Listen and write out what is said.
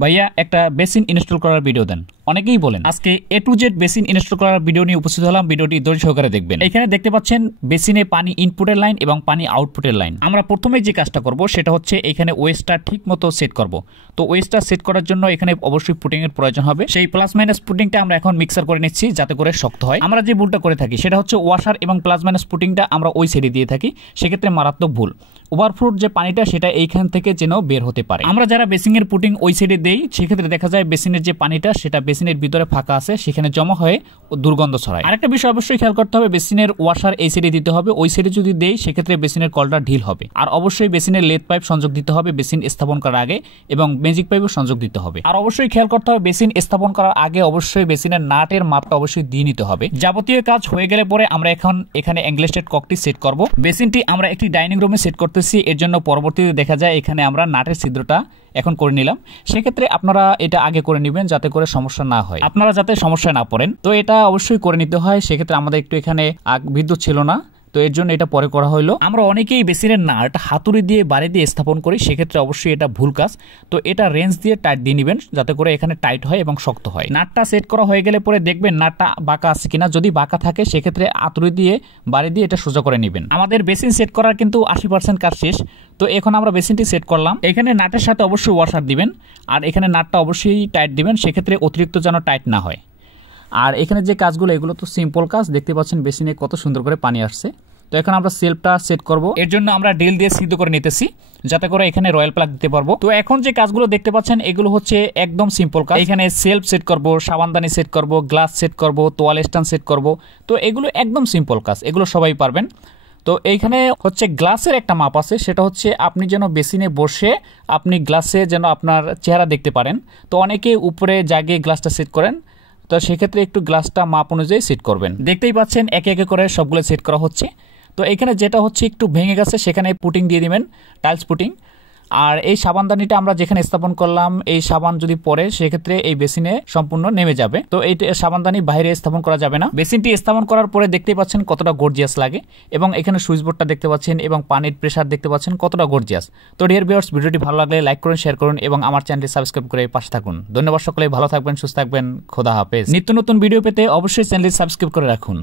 ভাইয়া একটা basin install করার ভিডিও দেন। অনেকেই বলেন। আজকে A to Z basin install করার ভিডিও নিয়ে উপস্থিত হলাম। ভিডিওটি ধৈর্য সহকারে দেখবেন। এখানে দেখতে পাচ্ছেন বেসিনে পানি ইনপুটের লাইন এবং পানি আউটপুটের লাইন। আমরা প্রথমে যে কাজটা করব সেটা হচ্ছে এখানে ওয়েস্টটা ঠিক মতো সেট করব। তো ওয়েস্টটা সেট করার জন্য এখানে অবশ্যই পুটিং এর প্রয়োজন হবে। সেই প্লাস মাইনাস পুটিংটা আমরা এখন মিক্সার করে নিচ্ছি যাতে করে শক্ত হয়। আমরা যে ভুলটা করে থাকি সেটা হচ্ছে ওয়াশার এবং প্লাস মাইনাস পুটিংটা আমরা ওই সাইডে দিয়ে থাকি, সেক্ষেত্রে মারাত্মক ভুল। ওভারফ্লোর যে পানিটা সেটা এইখান থেকে যেন বের হতে পারে। আমরা যারা বেসিনের পুটিং ওই সাইডে দেই সেক্ষেত্রে দেখা যায় বেসিনের যে পানিটা সেটা বেসিনের ভিতরে ফাঁকা আছে, সেখানে জমা হয়ে দুর্গন্ধ ছড়ায়। আরেকটা বিষয় অবশ্যই খেয়াল করতে হবে, বেসিনের ওয়াশার এই সাইডে দিতে হবে। ওই সাইডে যদি দেই সেক্ষেত্রে বেসিনের কলটা ঢিল হবে। আর অবশ্যই বেসিনের লেদ পাইপ সংযোগ দিতে হবে বেসিন স্থাপন করার আগে, এবং ম্যাজিক পাইপও সংযোগ দিতে হবে। আর অবশ্যই খেয়াল করতে হবে বেসিন স্থাপন করার আগে অবশ্যই বেসিনের নাটের মাপটা অবশ্যই দিয়ে নিতে হবে। যাবতীয় কাজ হয়ে গেলে পরে আমরা এখন এখানে অ্যাঙ্গেলস্টেড ককটি সেট করব। বেসিনটি আমরা একটি ডাইনিং রুমে সেট করতেছি, এর জন্য পরবর্তীতে দেখা যায় এখানে আমরা নাটের ছিদ্রটা এখন করে নিলাম। সেক্ষেত্রে আপনারা এটা আগে করে নেবেন যাতে করে সমস্যা না হয়, আপনারা যাতে সমস্যায় না পড়েন। তো এটা অবশ্যই করে নিতে হয়। সেক্ষেত্রে আমাদের একটু এখানে বিদ্যুৎ ছিল না, তো এর জন্য এটা পরে করা হলো। আমরা অনেকেই বেসিনের নাট হাতুড়ি দিয়ে বাড়ি দিয়ে স্থাপন করি, সেক্ষেত্রে অবশ্যই এটা ভুল কাজ। তো এটা রেঞ্জ দিয়ে টাইট দিয়ে নেবেন যাতে করে এখানে টাইট হয় এবং শক্ত হয়। নাটটা সেট করা হয়ে গেলে পরে দেখবেন নাটটা বাঁকা আছে কিনা। যদি বাঁকা থাকে সেক্ষেত্রে হাতুড়ি দিয়ে বাড়ি দিয়ে এটা সোজা করে নেবেন। আমাদের বেসিন সেট করার কিন্তু 80% কাজ শেষ। তো এখন আমরা বেসিনটি সেট করলাম। এখানে নাটের সাথে অবশ্যই ওয়াশার দিবেন, আর এখানে নাটটা অবশ্যই টাইট দিবেন, সেক্ষেত্রে অতিরিক্ত যেন টাইট না হয়। আর এখানে যে কাজগুলো এগুলো তো সিম্পল কাজ, দেখতে পাচ্ছেন বেসিনে কত সুন্দর করে পানি আসছে। তো এখন আমরা সেলফটা সেট করব, এর জন্য আমরা ড্রিল দিয়ে সিদ্ধ করে নিতেছি যাতে করে এখানে রয়্যাল প্লাগ দিতে পারবো। তো এখন যে কাজগুলো দেখতে পাচ্ছেন এগুলো হচ্ছে একদম সিম্পল কাজ। এখানে সেলফ সেট করব, সাবানদানি সেট করব, গ্লাস সেট করব, তোয়াল স্ট্যান্ড সেট করব। তো এগুলো একদম সিম্পল কাজ, এগুলো সবাই পারবেন। তো এইখানে হচ্ছে গ্লাসের একটা মাপ আছে, সেটা হচ্ছে আপনি যেন বেসিনে বসে আপনি গ্লাসে যেন আপনার চেহারা দেখতে পারেন। তো অনেকে উপরে জাগিয়ে গ্লাসটা সেট করেন, তো সেক্ষেত্রে একটু গ্লাসটা মাপ অনুযায়ী সেট করবেন। দেখতেই পাচ্ছেন একে একে করে সবগুলো সেট করা হচ্ছে। তো এখানে যেটা হচ্ছে একটু ভেঙে গেছে সেখানে পুটিং দিয়ে দিবেন, টাইলস পুটিং। আর এই সাবানদানিটা আমরা যেখানে স্থাপন করলাম এই সাবান যদি পড়ে সেক্ষেত্রে এই বেসিনে সম্পূর্ণ নেমে যাবে। তো এই সাবানদানি বাইরে স্থাপন করা যাবে না। বেসিনটি স্থাপন করার পরে দেখতেই পাচ্ছেন কতটা গর্জিয়াস লাগে, এবং এখানে সুইচ বোর্ডটা দেখতে পাচ্ছেন এবং পানির প্রেসার দেখতে পাচ্ছেন কতটা গর্জিয়াস। তো ডিয়ার ভিউয়ার্স, ভিডিওটি ভালো লাগলে লাইক করুন, শেয়ার করুন এবং আমার চ্যানেলটি সাবস্ক্রাইব করে পাশে থাকুন। ধন্যবাদ সকলে, ভালো থাকবেন, সুস্থ থাকবেন, খোদা হাফেজ। নিত্য নতুন ভিডিও পেতে অবশ্যই চ্যানেলটি সাবস্ক্রাইব করে রাখুন।